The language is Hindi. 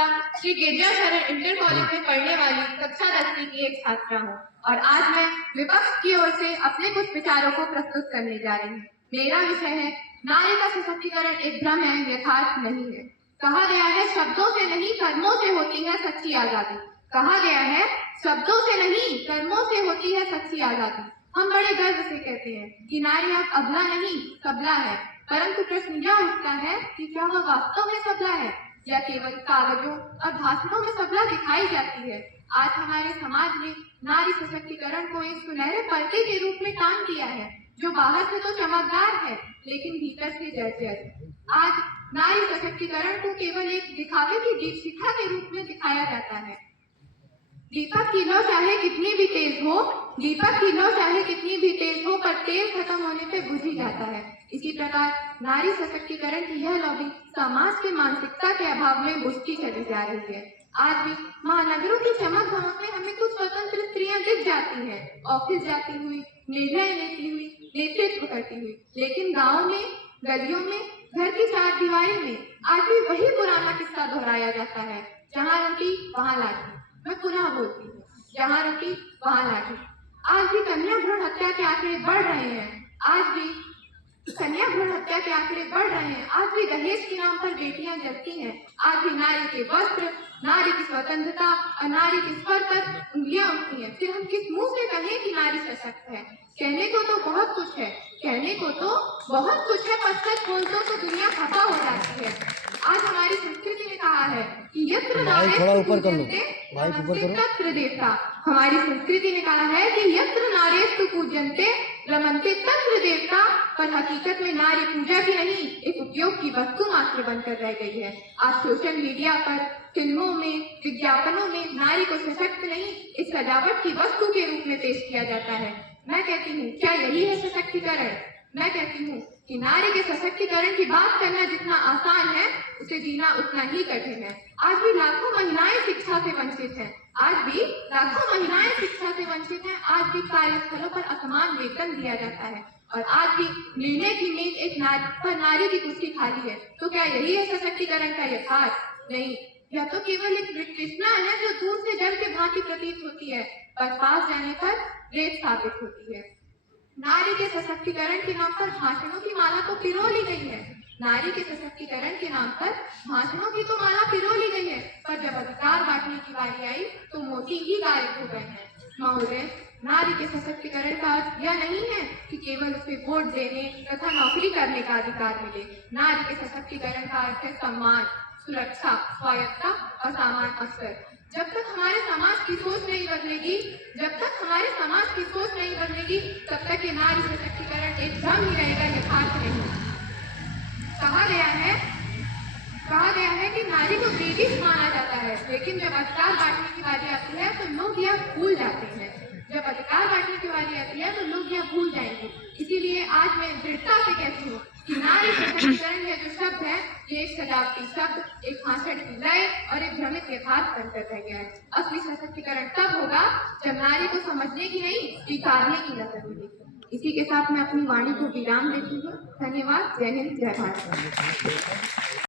होगा कि गिरजाशरण इंटर कॉलेज में पढ़ने वाली कक्षा 10वीं की एक छात्रा हूँ और आज मैं विपक्ष की ओर से अपने कुछ विचारों को प्रस्तुत करने जा रही हूँ। मेरा विषय है नारी का सशक्तिकरण एक भ्रम है, यथार्थ नहीं है। कहा गया है शब्दों से नहीं कर्मों से होती है सच्ची आजादी। कहा गया है शब्दों से नहीं कर्मों से होती है सच्ची आजादी। हम बड़े गर्व से कहते हैं कि नारी अब अबला नहीं सबला है, परंतु प्रश्न यह उठता है कि क्या वह वास्तव में सबला है या केवल कागजों और भाषणों में सबला दिखाई जाती है। आज हमारे समाज ने नारी सशक्तिकरण को एक सुनहरे पर्दे के रूप में काम किया है, जो बाहर से तो चमकदार है लेकिन भीतर से जर्जर। आज नारी सशक्तिकरण को केवल एक दिखावे की दीपशिखा के रूप में दिखाया जाता है। दीपक की लौ चाहे कितनी भी तेज हो, दीपक की लौ चाहे कितनी भी तेज हो, पर तेल खत्म होने पे बुझ ही जाता है। इसी प्रकार नारी सशक्तिकरण की यह लॉबी समाज की मानसिकता के अभाव में बुझती चली जा रही है। आज भी महानगरों की चमक धमक में हमें कुछ स्वतंत्र स्त्रियां दिख जाती हैं, ऑफिस जाती हुई, निर्णय लेती हुई, नेतृत्व करती हुई, लेकिन गाँव में, गलियों में, घर की चार दीवारी में आज भी वही पुराना किस्सा दोहराया जाता है, जहाँ रोटी वहाँ लाठी। मैं पुनः बोलती हूँ, जहाँ रोटी वहाँ लाठी। आज भी कन्या भ्रूण हत्या के आंकड़े बढ़ रहे हैं। आज भी कन्या भ्रूण हत्या के आंकड़े बढ़ रहे हैं। आज भी दहेज के नाम पर बेटियां जलती हैं। आज भी नारी के वस्त्र, नारी की स्वतंत्रता और नारी के स्वर पर उंगलियां उठती हैं। फिर हम किस मुंह से कहें कि नारी सशक्त है? कहने को तो बहुत कुछ है, कहने को तो बहुत कुछ है, पर सच बोलते तो दुनिया खफा हो जाती है। आज हमारी संस्कृति ने कहा है कि यत्र तत्र देवता। हमारी संस्कृति ने कहा है कि यत्र नारेस्तु पूज्यन्ते रमन्ते तत्र देवता, पर हकीकत में नारी पूजा की नहीं, एक उपयोग की वस्तु मात्र बनकर रह गई है। आज सोशल मीडिया पर, फिल्मों में, विज्ञापनों में नारी को सशक्त नहीं, एक सजावट की वस्तु के रूप में पेश किया जाता है। मैं कहती हूँ, क्या यही है सशक्तिकरण? मैं कहती हूँ कि नारी के सशक्तिकरण की बात करना जितना आसान है, उसे जीना उतना ही कठिन है। आज भी लाखों महिलाएं शिक्षा से वंचित हैं। आज भी लाखों महिलाएं शिक्षा से वंचित हैं। आज भी कार्यस्थलों पर असमान वेतन दिया जाता है और आज भी निर्णय की मेज एक नारी की कुर्सी खाली है। तो क्या यही है सशक्तिकरण का यथार्थ? नहीं, यह तो केवल एक वितृष्णा है जो दूर से जल के भांति प्रतीत होती है, पर पास जाने पर रेत साबित होती है। नारी के सशक्तिकरण के नाम पर भाषणों की माला तो पिरो ली गई है। नारी के सशक्तिकरण के नाम पर भाषणों की तो माला पिरो ली गई है, पर जब अधिकार बांटने की बारी आई तो मोती ही गायब हो गए हैं। महोदय, नारी के सशक्तिकरण का अर्थ यह नहीं है कि केवल उसे वोट देने तथा नौकरी करने का अधिकार मिले। नारी के सशक्तिकरण का अर्थ है सम्मान, सुरक्षा, स्वायत्ता और समान अवसर। जब तक हमारे समाज की सोच नहीं बदलेगी, जब तक हमारे समाज की सोच नहीं बदलेगी, तब तक ये नारी सशक्तिकरण एक भ्रम ही रहेगा, यथार्थ नहीं। कहा गया है कि नारी को देवी माना जाता है, लेकिन जब अधिकार बांटने की बारी आती है तो लोग यह भूल जाते हैं। जब अधिकार बांटने की बारी आती है तो लोग यह भूल जाएंगे। इसीलिए आज मैं दृढ़ता से कहती हूँ कि नारी सशक्तिकरण यह जो शब्द है, ये एक सजावटी शब्द, एक भाषण की लय और एक भ्रमित यथार्थ बनकर रह गया है। असली सशक्तिकरण तब होगा जब नारी को समझने की नहीं, स्वीकारने की नजर मिलेगी। इसी के साथ मैं अपनी वाणी को विराम देती हूँ। धन्यवाद। जय हिंद, जय भारत।